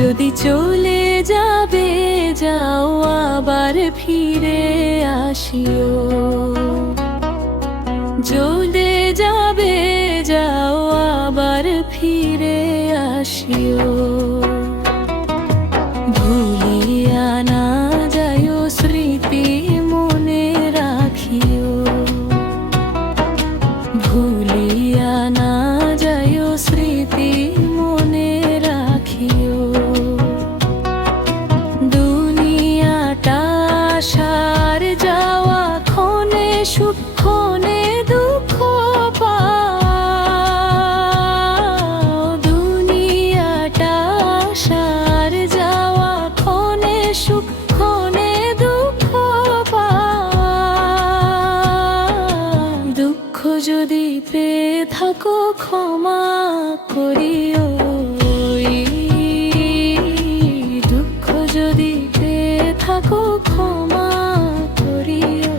যদি চলে যাবে যাও আবার ফিরে আসিও, চলে যাবে যাও আবার ফিরে আসিও। ভুলিয়া না যাইও স্মৃতি মনে রাখিও, ভুলিয়া না যাইও স্মৃতি মনে রাখিও। দুনিয়াটা আসার যাওয়া, ক্ষণে সুখ ক্ষণে দুঃখ পাও। দুনিয়াটা আসার যাওয়া, ক্ষণে সুখ ক্ষণে দুঃখ পাও। দুঃখ যদি পেয়ে থাকো ক্ষমা করিও, দুঃখ যদি পেয়ে থাকো ক্ষমা করিও।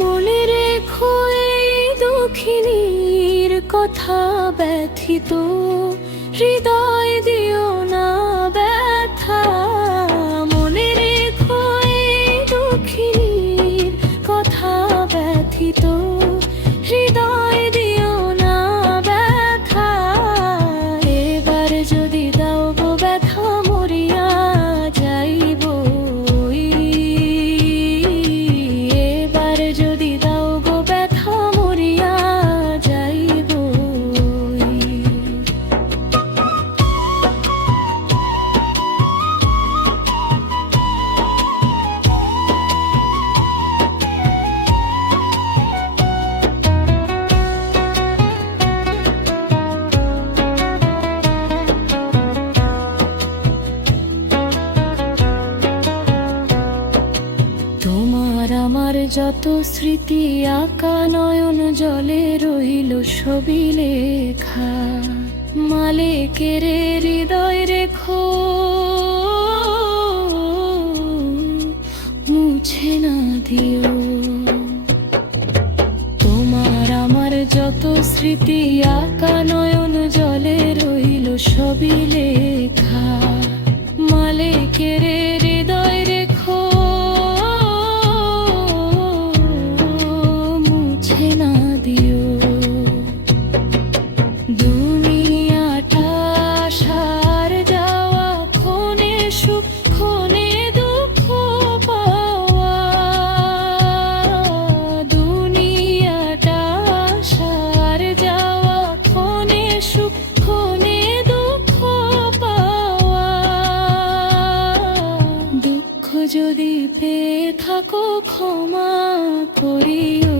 মনে রেখো এই দুঃখিনীর কথা ব্যথিত, হৃদয় দিও না ব্যথা। মনে রেখো এই দুঃখিনীর কথা ব্যথিত, হৃদয় দিও না ব্যথা। এবার যদি দাও গো ব্যথা মরিয়া যাইব, এবার যদি দাও গো ব্যথা মরিয়া যাইব। তোমার আমার যত স্মৃতি আঁকা নয়ন জলে রইল ছবি লেখা। মালিকের হৃদয় রেখো মুছে না দিও। তোমার আমার যত স্মৃতি আঁকা নয়ন জলে রইল ছবি লেখা। মালিকের হৃদয় রেখো মুছে না দিও। দুনিয়াটা আসার যাওয়া, ক্ষণে সুখ ক্ষণে দুঃখ পাওয়া। দুনিয়াটা আসার যাওয়া, ক্ষণে সুখ ক্ষণে দুঃখ পাওয়া। দুঃখ যদি পেয়ে থাকো ক্ষমা করিও।